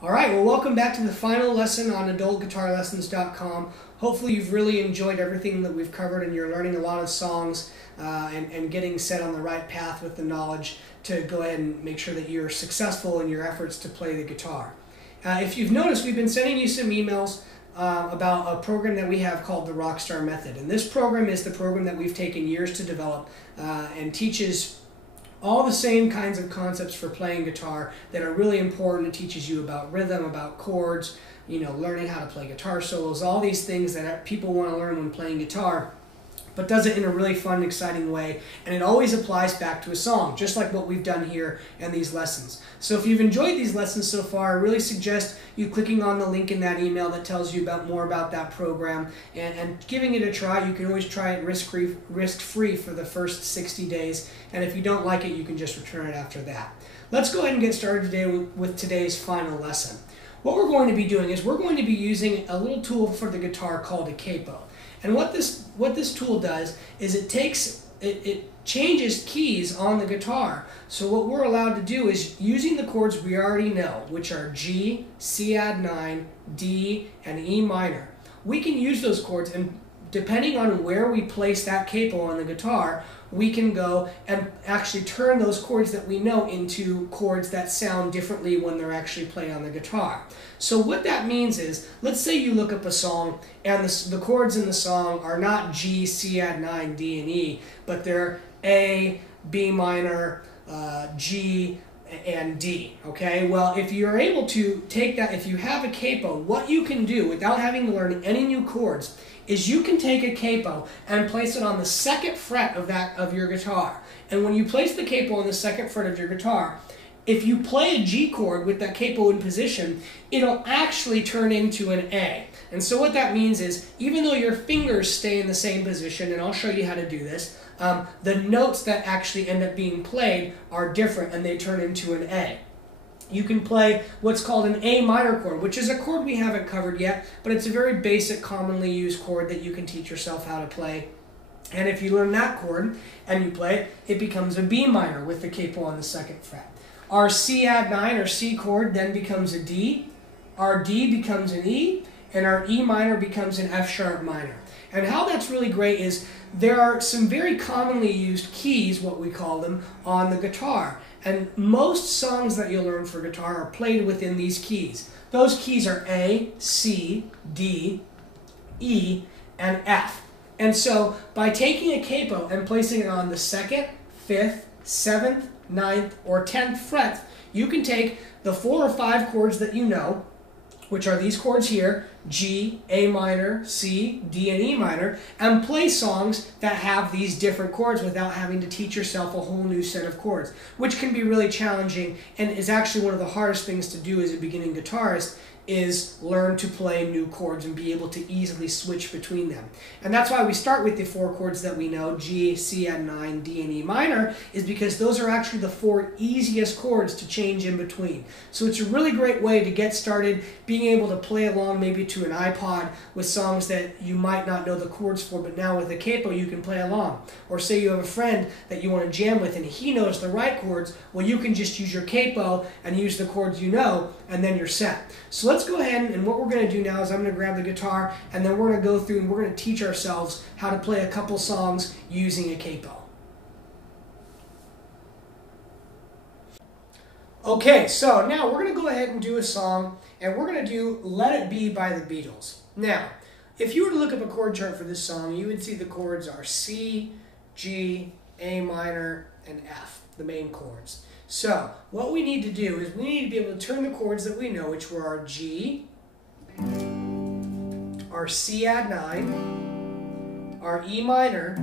All right, well, welcome back to the final lesson on adultguitarlessons.com. Hopefully you've really enjoyed everything that we've covered and you're learning a lot of songs and getting set on the right path with the knowledge to go ahead and make sure that you're successful in your efforts to play the guitar. If you've noticed, we've been sending you some emails about a program that we have called the Rockstar Method. And this program is the program that we've taken years to develop and teaches all the same kinds of concepts for playing guitar that are really important. It teaches you about rhythm, about chords, learning how to play guitar solos, all these things that people want to learn when playing guitar, but does it in a really fun, exciting way. And it always applies back to a song, just like what we've done here in these lessons. So if you've enjoyed these lessons so far, I really suggest you clicking on the link in that email that tells you more about that program and giving it a try. You can always try it risk-free for the first 60 days. And if you don't like it, you can just return it after that. Let's go ahead and get started today with today's final lesson. What we're going to be doing is we're going to be using a little tool for the guitar called a capo. And what this tool does is it changes keys on the guitar. So what we're allowed to do is, using the chords we already know, which are G, C add 9, D, and E minor, we can use those chords, and depending on where we place that capo on the guitar, we can go and actually turn those chords that we know into chords that sound differently when they're actually played on the guitar. So what that means is, let's say you look up a song and the chords in the song are not G, C add 9, D, and E, but they're A, B minor, G, and D, okay? Well, if you're able to take that, if you have a capo, what you can do without having to learn any new chords is you can take a capo and place it on the second fret of your guitar. And when you place the capo on the second fret of your guitar, if you play a G chord with that capo in position, it'll actually turn into an A. And so what that means is, even though your fingers stay in the same position, and I'll show you how to do this, the notes that actually end up being played are different and they turn into an A. You can play what's called an A minor chord, which is a chord we haven't covered yet, but it's a very basic, commonly used chord that you can teach yourself how to play. And if you learn that chord and you play it, it becomes a B minor with the capo on the second fret. Our C add 9 or C chord then becomes a D, our D becomes an E, and our E minor becomes an F sharp minor. And how that's really great is there are some very commonly used keys, what we call them, on the guitar. And most songs that you'll learn for guitar are played within these keys. Those keys are A, C, D, E, and F. And so by taking a capo and placing it on the 2nd, 5th, 7th, 9th, or 10th fret, you can take the 4 or 5 chords that you know, which are these chords here, G, A minor, C, D, and E minor, and play songs that have these different chords without having to teach yourself a whole new set of chords, which can be really challenging and is actually one of the hardest things to do as a beginning guitarist, is learn to play new chords and be able to easily switch between them. And that's why we start with the 4 chords that we know, G, C add 9, D, and E minor, is because those are actually the 4 easiest chords to change in between. So it's a really great way to get started, being able to play along maybe to an iPod with songs that you might not know the chords for, but now with a capo you can play along. Or say you have a friend that you want to jam with and he knows the right chords, well, you can just use your capo and use the chords you know, and then you're set. So let's go ahead, and what we're going to do now is I'm going to grab the guitar and then we're going to go through and we're going to teach ourselves how to play a couple songs using a capo. Okay, so now we're going to go ahead and do a song, and we're going to do Let It Be by the Beatles. Now, if you were to look up a chord chart for this song, you would see the chords are C, G, A minor, and F, the main chords. So, what we need to do is we need to be able to turn the chords that we know, which were our G, our C add 9, our E minor,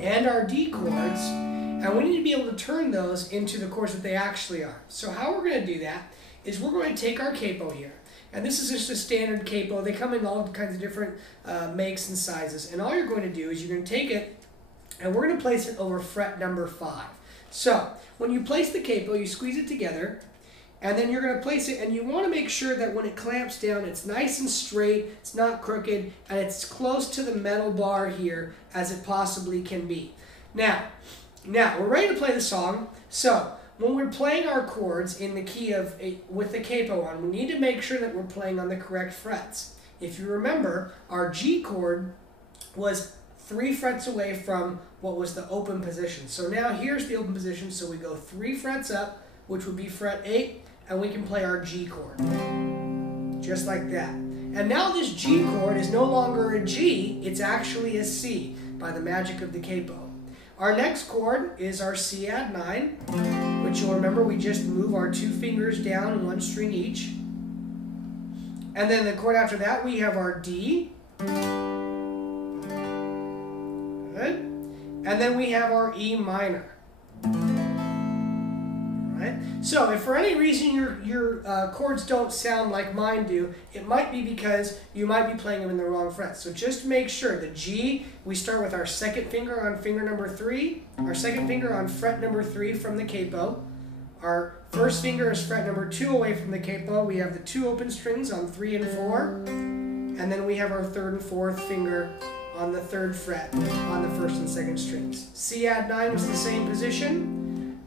and our D chords, and we need to be able to turn those into the chords that they actually are. So how we're going to do that is we're going to take our capo here, and this is just a standard capo. They come in all kinds of different makes and sizes, and all you're going to do is you're going to take it and we're going to place it over fret number 5. So, when you place the capo, you squeeze it together, and then you're going to place it, and you want to make sure that when it clamps down, it's nice and straight, it's not crooked, and it's close to the metal bar here as it possibly can be. Now we're ready to play the song. So, when we're playing our chords in the key of with the capo on, we need to make sure that we're playing on the correct frets. If you remember, our G chord was 3 frets away from what was the open position. So now here's the open position, so we go 3 frets up, which would be fret 8, and we can play our G chord. Just like that. And now this G chord is no longer a G, it's actually a C by the magic of the capo. Our next chord is our C add 9, which you'll remember we just move our 2 fingers down 1 string each. And then the chord after that we have our D. Good. And then we have our E minor. Right? So if for any reason your chords don't sound like mine do, it might be because you might be playing them in the wrong frets. So just make sure the G, we start with our second finger on finger number 3, our second finger on fret number 3 from the capo. Our first finger is fret number 2 away from the capo. We have the 2 open strings on 3 and 4. And then we have our 3rd and 4th finger on the 3rd fret on the 1st and 2nd strings. C add 9 was the same position.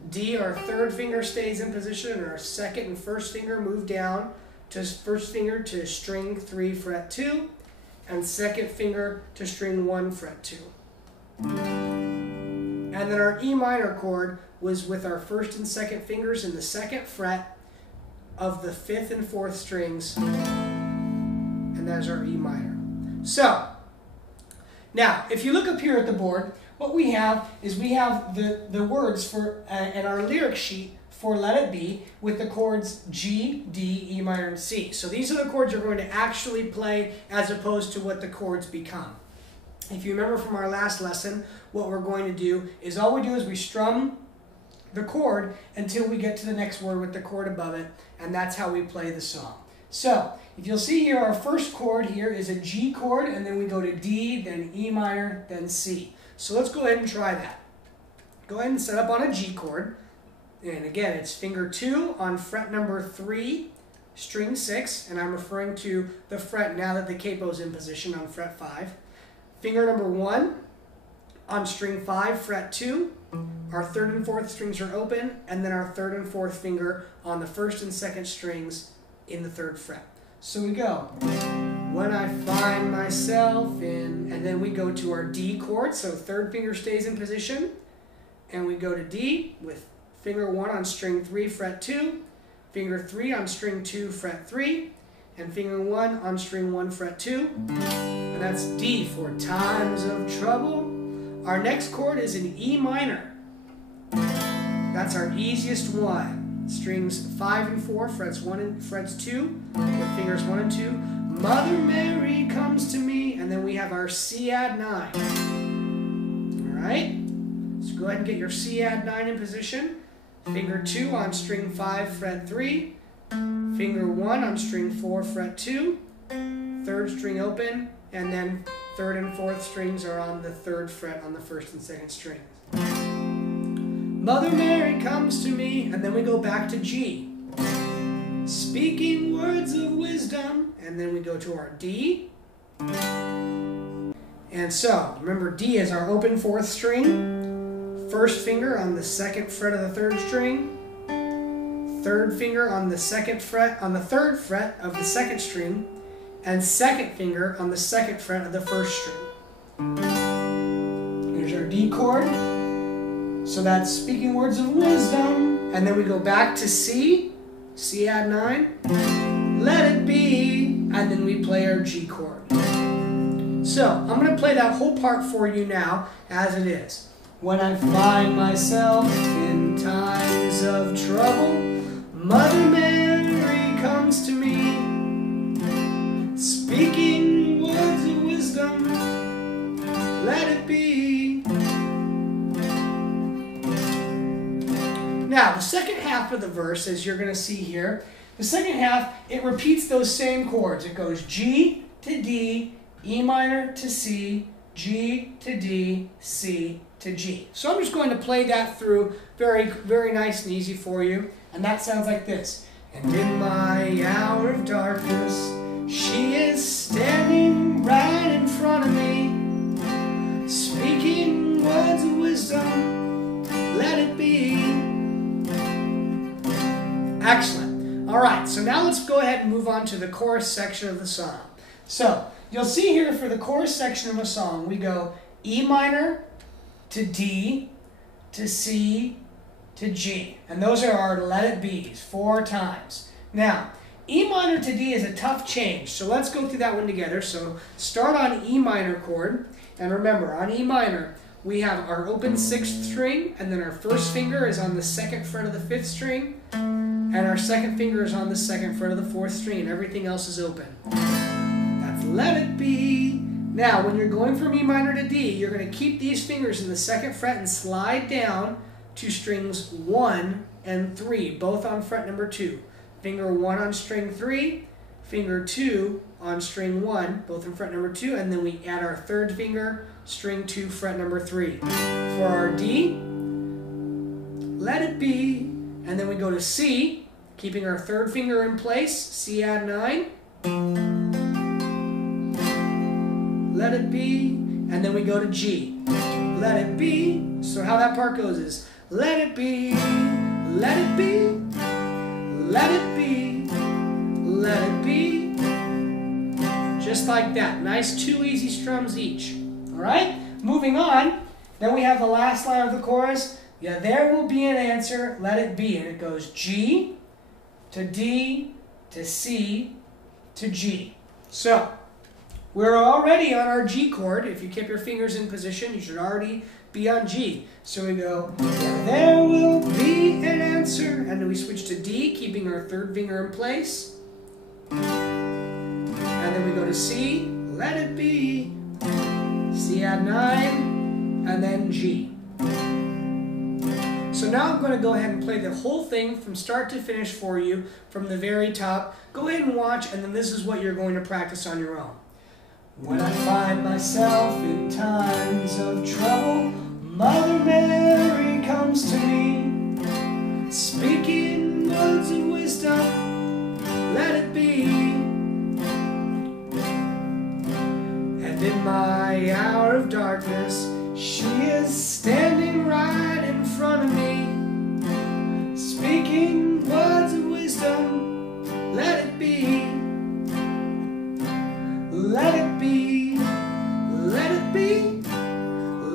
D, our 3rd finger stays in position, and our 2nd and 1st finger move down to 1st finger to string 3 fret 2, and 2nd finger to string 1 fret 2. And then our E minor chord was with our 1st and 2nd fingers in the 2nd fret of the 5th and 4th strings, and that's our E minor. So, now, if you look up here at the board, what we have is we have the words for and our lyric sheet for Let It Be with the chords G, D, E minor, and C. So these are the chords you're going to actually play as opposed to what the chords become. If you remember from our last lesson, what we're going to do is all we do is we strum the chord until we get to the next word with the chord above it, and that's how we play the song. So, if you'll see here, our first chord here is a G chord, and then we go to D, then E minor, then C. So let's go ahead and try that. Go ahead and set up on a G chord. And again, it's finger 2 on fret number 3, string 6, and I'm referring to the fret now that the capo's in position on fret 5. Finger number 1 on string 5, fret 2. Our 3rd and 4th strings are open, and then our 3rd and 4th finger on the 1st and 2nd strings in the 3rd fret. So we go, when I find myself in, and then we go to our D chord, so 3rd finger stays in position, and we go to D with finger 1 on string 3, fret 2, finger 3 on string 2, fret 3, and finger 1 on string 1, fret 2, and that's D for times of trouble. Our next chord is an E minor. That's our easiest one. Strings 5 and 4, frets 1 and frets 2, with fingers 1 and 2. Mother Mary comes to me, and then we have our C add 9. All right, so go ahead and get your C add 9 in position. Finger 2 on string 5, fret 3. Finger 1 on string 4, fret 2. 3rd string open, and then 3rd and 4th strings are on the 3rd fret on the 1st and 2nd strings. Mother Mary comes to me, and then we go back to G. Speaking words of wisdom, and then we go to our D. And so, remember D is our open 4th string, 1st finger on the 2nd fret of the 3rd string, 3rd finger on the 2nd fret, on the 3rd fret of the 2nd string, and 2nd finger on the 2nd fret of the 1st string. Here's our D chord. So that's speaking words of wisdom, and then we go back to C, C add 9, let it be, and then we play our G chord. So I'm going to play that whole part for you now as it is. When I find myself in times of trouble, Mother Mary comes to me, speaking words of wisdom, let it be. Now, the second half of the verse, as you're going to see here, the second half, it repeats those same chords. It goes G to D, E minor to C, G to D, C to G. So I'm just going to play that through very, very nice and easy for you. And that sounds like this. And in my hour of darkness, she is standing right in front of me, speaking words of wisdom, let it be. Excellent. All right, so now let's go ahead and move on to the chorus section of the song. So you'll see here for the chorus section of a song, we go E minor to D to C to G. And those are our let it be's 4 times. Now, E minor to D is a tough change, so let's go through that one together. So start on E minor chord, and remember, on E minor, we have our open 6th string, and then our first finger is on the 2nd fret of the 5th string, and our 2nd finger is on the 2nd fret of the 4th string, and everything else is open. That's let it be. Now, when you're going from E minor to D, you're going to keep these fingers in the 2nd fret and slide down to strings 1 and 3, both on fret number 2. Finger 1 on string 3, finger 2 on string 1, both on fret number 2, and then we add our 3rd finger, string 2, fret number 3. For our D, let it be, and then we go to C, keeping our 3rd finger in place, C add 9, let it be, and then we go to G, let it be. So how that part goes is, let it be, let it be, let it be, let it be. Just like that. Nice 2 easy strums each. Alright? Moving on. Then we have the last line of the chorus. Yeah, there will be an answer, let it be. And it goes G to D to C to G. So, we're already on our G chord. If you keep your fingers in position, you should already be on G. So we go, there will be an answer. And then we switch to D, keeping our 3rd finger in place. And then we go to C, let it be. C add 9, and then G. So now I'm going to go ahead and play the whole thing from start to finish for you from the very top. Go ahead and watch, and then this is what you're going to practice on your own. When I find myself in times of trouble, Mother Mary comes to me, speaking words of wisdom, let it be. And in my hour of darkness, she is standing right in front of me, speaking words of wisdom, let it be. Let it be, let it be,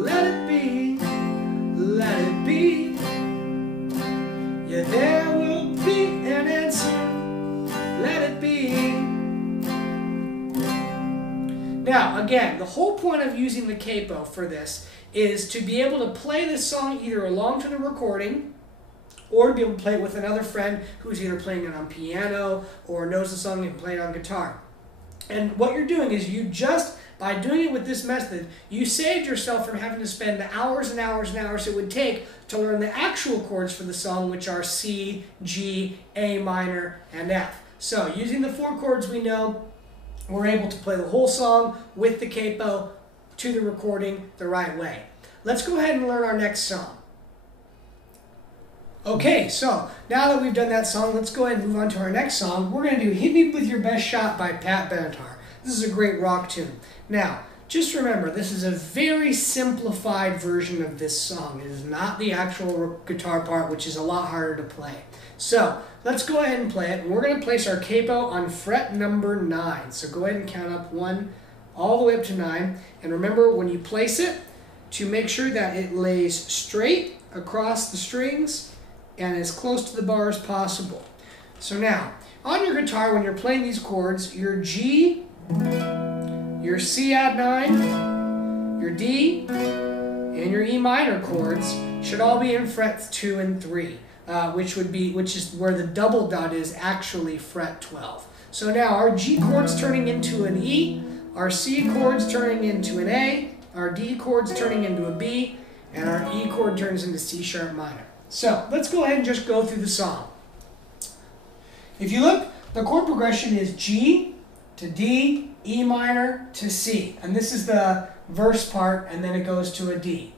let it be, let it be. Yeah, there will be an answer, let it be. Now, again, the whole point of using the capo for this is to be able to play this song either along to the recording or be able to play it with another friend who's either playing it on piano or knows the song and play it on guitar. And what you're doing is you just, by doing it with this method, you saved yourself from having to spend the hours and hours and hours it would take to learn the actual chords for the song, which are C, G, A minor, and F. So using the 4 chords we know, we're able to play the whole song with the capo to the recording the right way. Let's go ahead and learn our next song. Okay, so now that we've done that song, let's go ahead and move on to our next song. We're going to do Hit Me With Your Best Shot by Pat Benatar. This is a great rock tune. Now, just remember, this is a very simplified version of this song. It is not the actual guitar part, which is a lot harder to play. So, let's go ahead and play it. And we're going to place our capo on fret number 9. So go ahead and count up 1 all the way up to 9. And remember, when you place it, to make sure that it lays straight across the strings and as close to the bar as possible. So now, on your guitar, when you're playing these chords, your G, your C add 9, your D, and your E minor chords should all be in frets 2 and 3, which is where the double dot is actually fret 12. So now our G chord's turning into an E, our C chord's turning into an A, our D chord's turning into a B, and our E chord turns into C sharp minor. So let's go ahead and just go through the song. If you look, the chord progression is G to D, E minor to C. And this is the verse part, and then it goes to a D.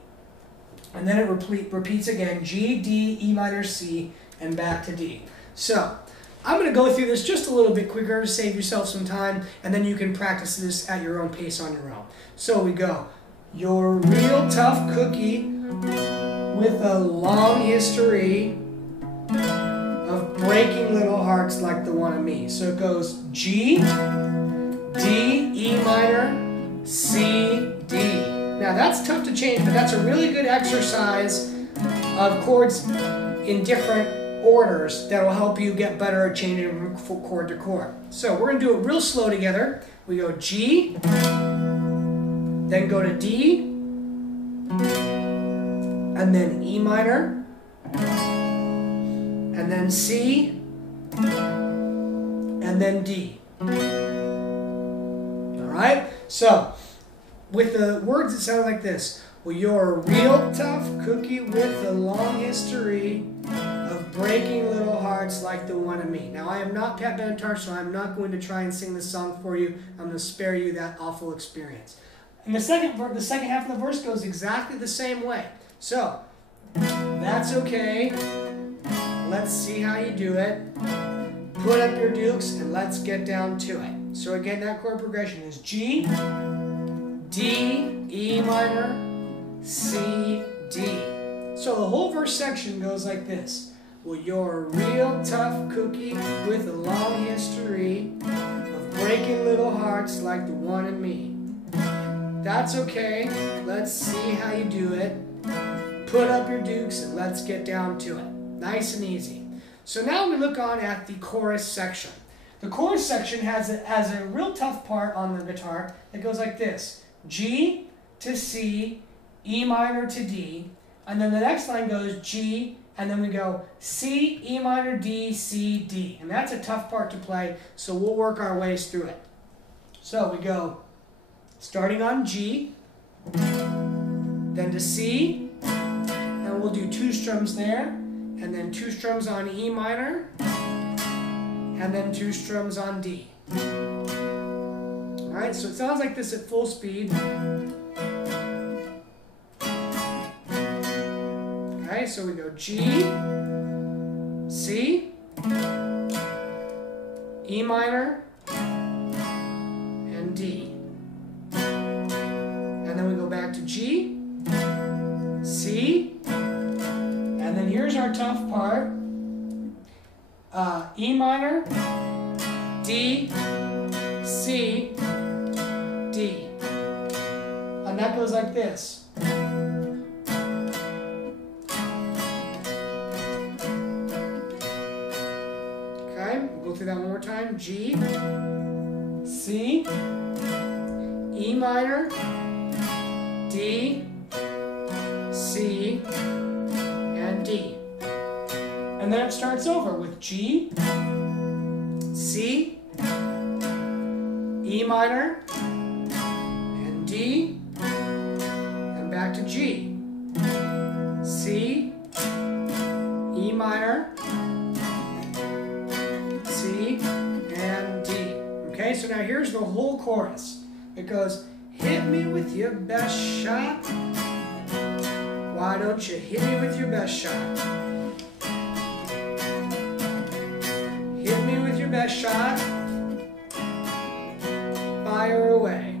And then it repeats again, G, D, E minor, C, and back to D. So I'm going to go through this just a little bit quicker to save yourself some time, and then you can practice this at your own pace on your own. So we go, you're a real tough cookie with a long history of breaking little hearts like the one in me. So it goes G, D, E minor, C, D. Now that's tough to change, but that's a really good exercise of chords in different orders that will help you get better at changing from chord to chord. So we're going to do it real slow together. We go G, then go to D, and then E minor, and then C, and then D. Alright? So, with the words it sounds like this. Well, you're a real tough cookie with a long history of breaking little hearts like the one in me. Now, I am not Pat Benatar, so I'm not going to try and sing this song for you. I'm going to spare you that awful experience. And the second half of the verse goes exactly the same way. So, that's okay. Let's see how you do it. Put up your dukes and let's get down to it. So again, that chord progression is G, D, E minor, C, D. So the whole verse section goes like this. Well, you're a real tough cookie with a long history of breaking little hearts like the one in me. That's okay. Let's see how you do it. Put up your dukes and let's get down to it. Nice and easy. So now we look on at the chorus section. The chorus section has a real tough part on the guitar that goes like this. G to C, E minor to D, and then the next line goes G, and then we go C, E minor, D, C, D. And that's a tough part to play, so we'll work our ways through it. So we go starting on G, then to C, and we'll do 2 strums there, and then 2 strums on E minor, and then 2 strums on D. Alright, so it sounds like this at full speed. Okay, so we go G, C, E minor, and D. And then we go back to G, C, and then here's our tough part. E minor, D, C, D. And that goes like this. Okay, we'll go through that one more time. G, C, E minor, D, C, and D. And then it starts over with G, C, E minor, and D, and back to G, C, E minor, C, and D. Okay, so now here's the whole chorus. It goes, hit me with your best shot. Why don't you hit me with your best shot? Hit me with your best shot. Fire away.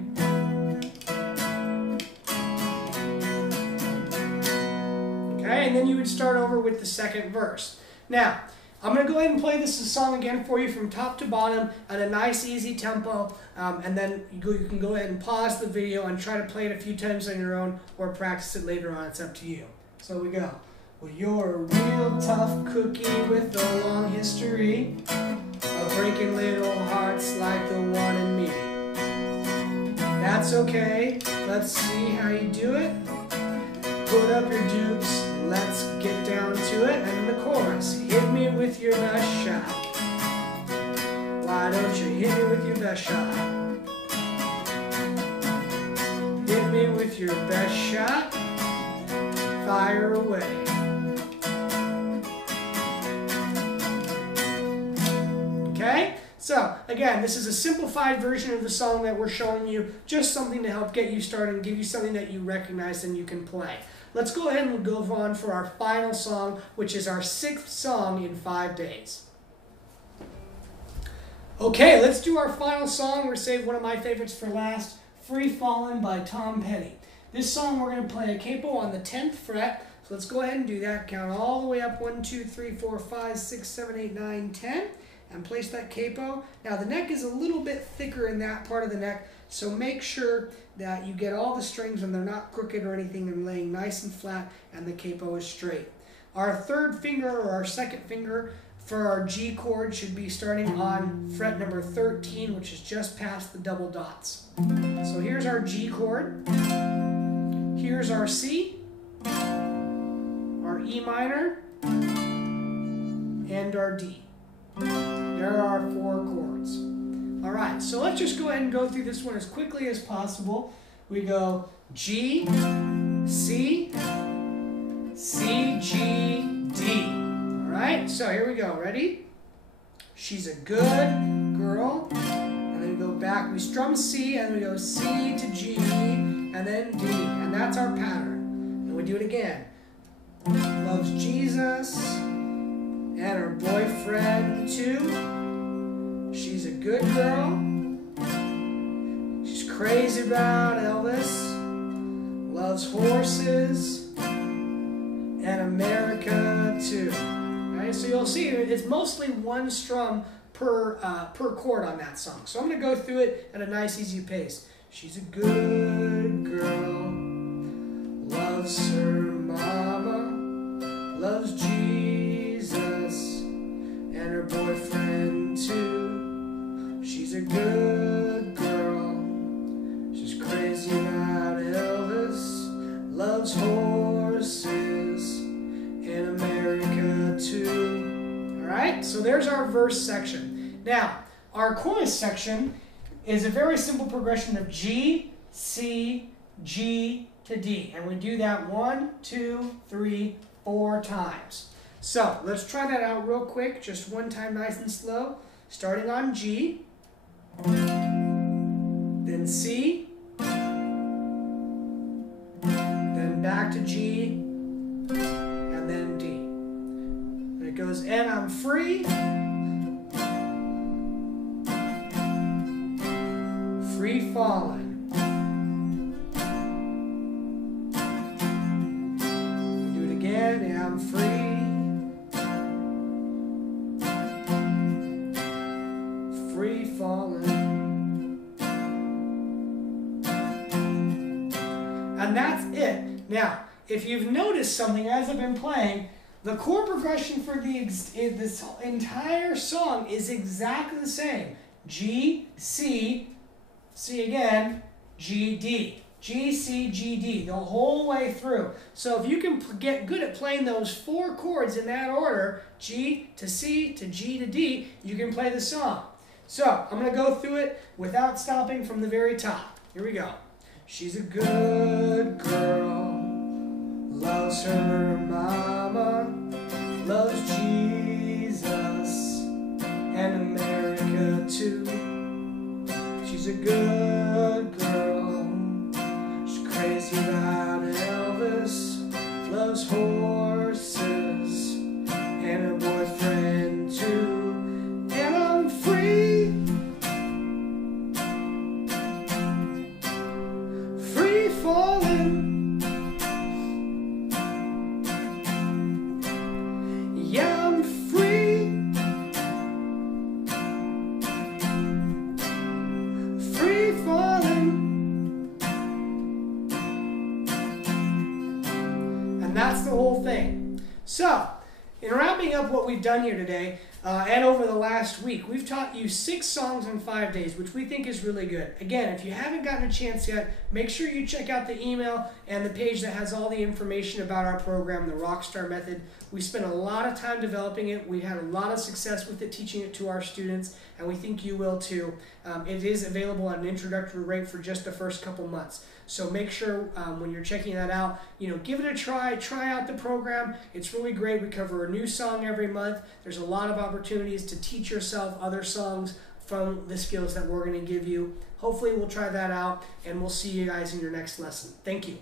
Okay, and then you would start over with the second verse. Now, I'm going to go ahead and play this song again for you from top to bottom at a nice easy tempo, and then you can go ahead and pause the video and try to play it a few times on your own or practice it later on. It's up to you. So we go. Well, you're a real tough cookie with a long history of breaking little hearts like the one in me. That's okay. Let's see how you do it. Put up your dukes. Let's get down to it. And the chorus. Hit me with your best shot. Why don't you hit me with your best shot? Hit me with your best shot. Fire away. Okay? So, again, this is a simplified version of the song that we're showing you, just something to help get you started and give you something that you recognize and you can play. Let's go ahead and go on for our final song, which is our 6th song in 5 days. Okay, let's do our final song. We're going to save one of my favorites for last, Free Fallin' by Tom Petty. This song we're going to play a capo on the 10th fret, So let's go ahead and do that. Count all the way up, 1, 2, 3, 4, 5, 6, 7, 8, 9, 10, and place that capo. Now the neck is a little bit thicker in that part of the neck, so make sure that you get all the strings and they're not crooked or anything and laying nice and flat and the capo is straight. Our third finger or our second finger for our G chord should be starting on fret number 13, which is just past the double dots. So here's our G chord, here's our C, our E minor, and our D. There are our 4 chords. All right, so let's just go ahead and go through this one as quickly as possible. We go G, C, C, G, D. All right, so here we go. Ready? She's a good girl. And then we go back. We strum C, and we go C to G, and then D. And that's our pattern. And we do it again. Loves Jesus and her boyfriend too. She's a good girl. She's crazy about Elvis. Loves horses and America too. Right? So you'll see it's mostly one strum per chord on that song. So I'm going to go through it at a nice easy pace. She's a good girl. Loves her mama. Loves Jesus and her boyfriend too. She's a good girl. She's crazy about Elvis. Loves horses in America too. Alright, so there's our verse section. Now, our chorus section is a very simple progression of G, C, G to D. And we do that 1, 2, 3, 4 times. So let's try that out real quick, just one time nice and slow. Starting on G, then C, then back to G, and then D. And it goes, and I'm free, free falling. Do it again, and I'm free. Free falling. And that's it. Now, if you've noticed something as I've been playing, the chord progression for this entire song is exactly the same. G, C, C again, G, D. G, C, G, D, the whole way through. So if you can get good at playing those 4 chords in that order, G to C to G to D, you can play the song. So, I'm going to go through it without stopping from the very top. Here we go. She's a good girl, loves her mama, loves Jesus and America too. She's a good girl, she's crazy about Elvis, loves horses and her boyfriend too. And I'm free. Falling. Yeah, I'm free. Free falling. And that's the whole thing. So, in wrapping up what we've done here today, and over the last week, we've taught you 6 songs in 5 days, which we think is really good. Again, if you haven't gotten a chance yet, make sure you check out the email and the page that has all the information about our program, the Rockstar Method. We spent a lot of time developing it. We had a lot of success with it, teaching it to our students, and we think you will too. It is available at an introductory rate for just the first couple months. So make sure when you're checking that out, give it a try out the program. It's really great. We cover a new song every month. There's a lot of opportunities to teach yourself other songs from the skills that we're going to give you. Hopefully we'll try that out, and we'll see you guys in your next lesson. Thank you.